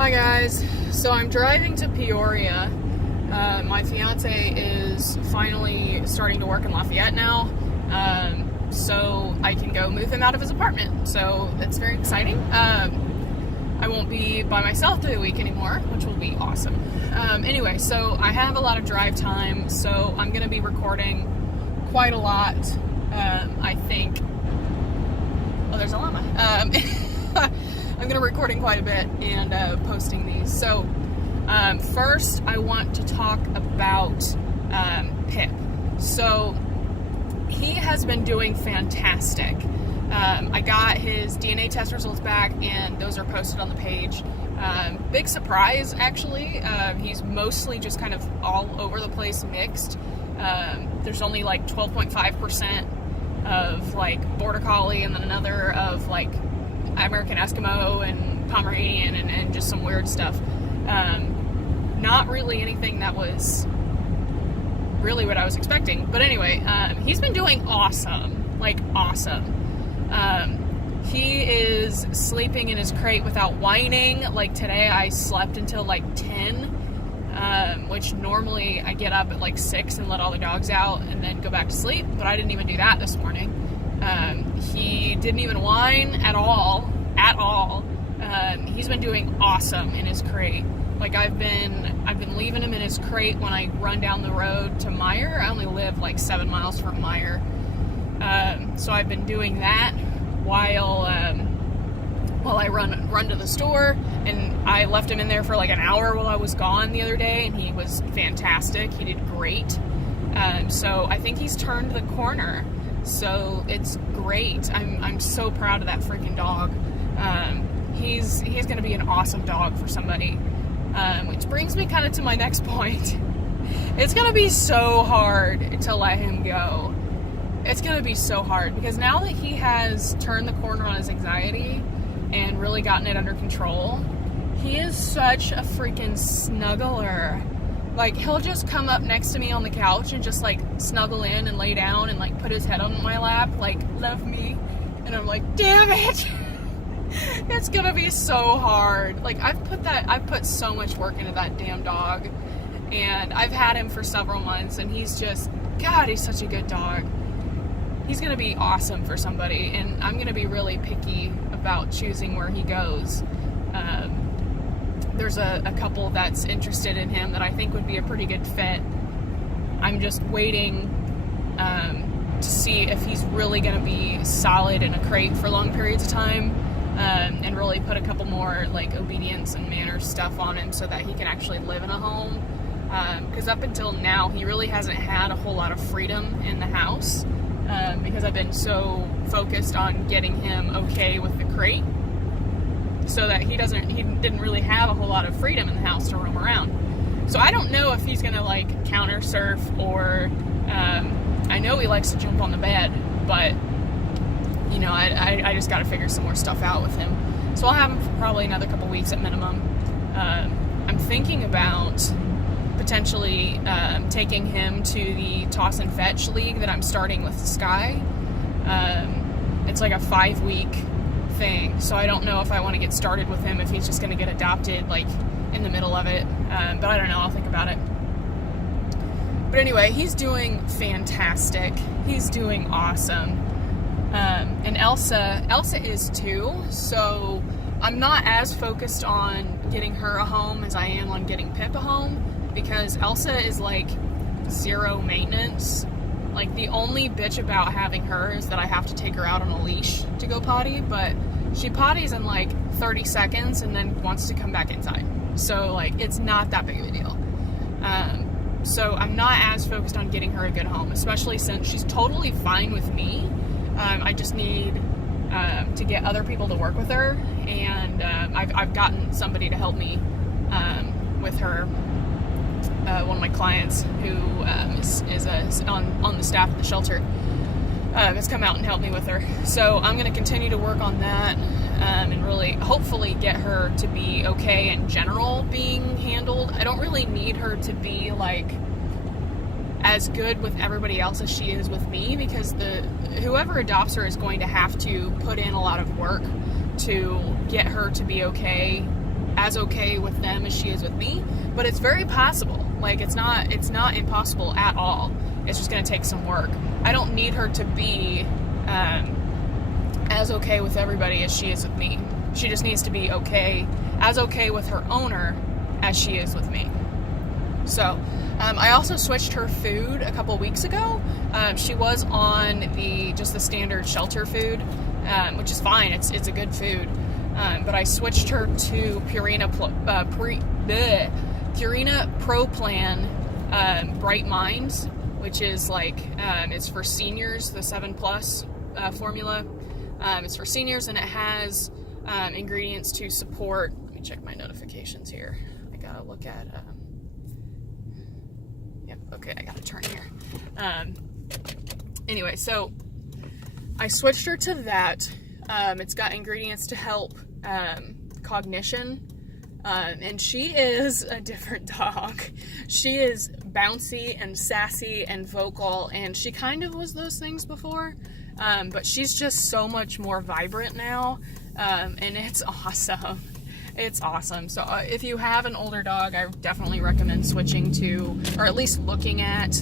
Hi guys, so I'm driving to Peoria. My fiance is finally starting to work in Lafayette now, so I can go move him out of his apartment, so it's very exciting. I won't be by myself through the week anymore, which will be awesome. Anyway, so I have a lot of drive time, so I'm going to be recording quite a lot, I think. Oh, there's a llama. I'm going to be recording quite a bit and posting these. So first I want to talk about Pip. So he has been doing fantastic. I got his DNA test results back and those are posted on the page. Big surprise, actually. He's mostly just kind of all over the place mixed. There's only like 12.5% of like Border Collie and then another of like American Eskimo and Pomeranian and just some weird stuff. Not really anything that was really what I was expecting. But anyway, he's been doing awesome. Like, awesome. He is sleeping in his crate without whining. Like, today I slept until like 10, which normally I get up at like 6 and let all the dogs out and then go back to sleep. But I didn't even do that this morning. He didn't even whine at all. He's been doing awesome in his crate. Like, I've been leaving him in his crate when I run down the road to Meijer. I only live like 7 miles from Meijer. So I've been doing that while I run to the store, and I left him in there for like an hour while I was gone the other day, and he was fantastic. He did great. So I think he's turned the corner. So it's great. I'm so proud of that freaking dog. He's going to be an awesome dog for somebody. Which brings me kind of to my next point. It's going to be so hard to let him go. It's going to be so hard because now that he has turned the corner on his anxiety and really gotten it under control, he is such a freaking snuggler. Like, he'll just come up next to me on the couch and just like snuggle in and lay down and like put his head on my lap, like, love me. And I'm like, damn it. It's gonna be so hard. Like, I've put so much work into that damn dog, and I've had him for several months, and he's just, God, he's such a good dog. He's gonna be awesome for somebody, and I'm gonna be really picky about choosing where he goes. There's a couple that's interested in him that I think would be a pretty good fit. I'm just waiting to see if he's really gonna be solid in a crate for long periods of time. And really put a couple more like obedience and manners stuff on him so that he can actually live in a home. Because up until now, he really hasn't had a whole lot of freedom in the house because I've been so focused on getting him okay with the crate, so that he didn't really have a whole lot of freedom in the house to roam around. So I don't know if he's gonna like counter surf or I know he likes to jump on the bed, but you know, I just got to figure some more stuff out with him. So I'll have him for probably another couple weeks at minimum. I'm thinking about potentially taking him to the Toss and Fetch League that I'm starting with Sky. It's like a 5-week thing, so I don't know if I want to get started with him, if he's just going to get adopted like in the middle of it. But I don't know, I'll think about it. But anyway, he's doing fantastic. He's doing awesome. And Elsa is too, so I'm not as focused on getting her a home as I am on getting Pip a home, because Elsa is like zero maintenance. Like, the only bitch about having her is that I have to take her out on a leash to go potty, but she potties in like 30 seconds and then wants to come back inside. So like, it's not that big of a deal. So I'm not as focused on getting her a good home, especially since she's totally fine with me. I just need to get other people to work with her, and I've gotten somebody to help me with her. One of my clients who is on the staff at the shelter has come out and helped me with her. So I'm going to continue to work on that and really hopefully get her to be okay in general being handled. I don't really need her to be like as good with everybody else as she is with me, because whoever adopts her is going to have to put in a lot of work to get her to be okay as okay with them as she is with me, but it's very possible. Like, it's not impossible at all. It's just going to take some work. I don't need her to be as okay with everybody as she is with me. She just needs to be as okay with her owner as she is with me. So, I also switched her food a couple weeks ago. She was on just the standard shelter food, which is fine. It's a good food. But I switched her to Purina Pro Plan Bright Minds, which is like, it's for seniors, the 7+ formula. It's for seniors, and it has ingredients to support. Let me check my notifications here. I gotta look at. Yep. Okay, I gotta turn here. Anyway, so I switched her to that. It's got ingredients to help cognition. And she is a different dog. She is bouncy and sassy and vocal, and she kind of was those things before, but she's just so much more vibrant now, and it's awesome. It's awesome. So if you have an older dog, I definitely recommend switching to, or at least looking at,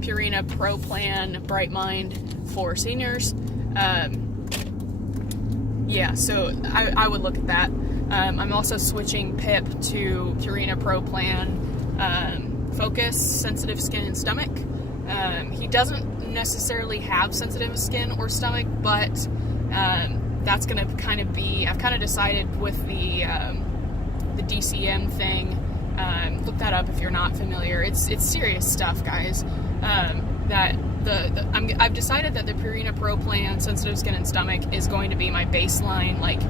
Purina Pro Plan Bright Mind for seniors. Yeah, so I would look at that. I'm also switching Pip to Purina Pro Plan Focus Sensitive Skin and Stomach. He doesn't necessarily have sensitive skin or stomach, but that's going to kind of be, I've kind of decided with the DCM thing. Look that up if you're not familiar. It's serious stuff, guys. I've decided that the Purina Pro Plan Sensitive Skin and Stomach is going to be my baseline, like,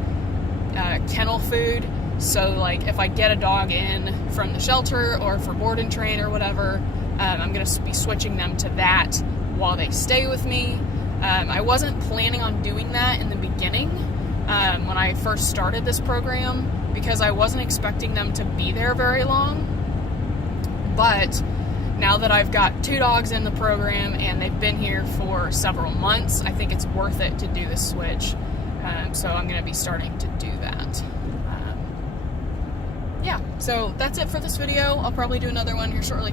kennel food. So, like, if I get a dog in from the shelter or for board and train or whatever, I'm going to be switching them to that while they stay with me. I wasn't planning on doing that in the beginning when I first started this program, because I wasn't expecting them to be there very long. But now that I've got 2 dogs in the program and they've been here for several months, I think it's worth it to do the switch. So I'm going to be starting to do that. Yeah, so that's it for this video. I'll probably do another one here shortly.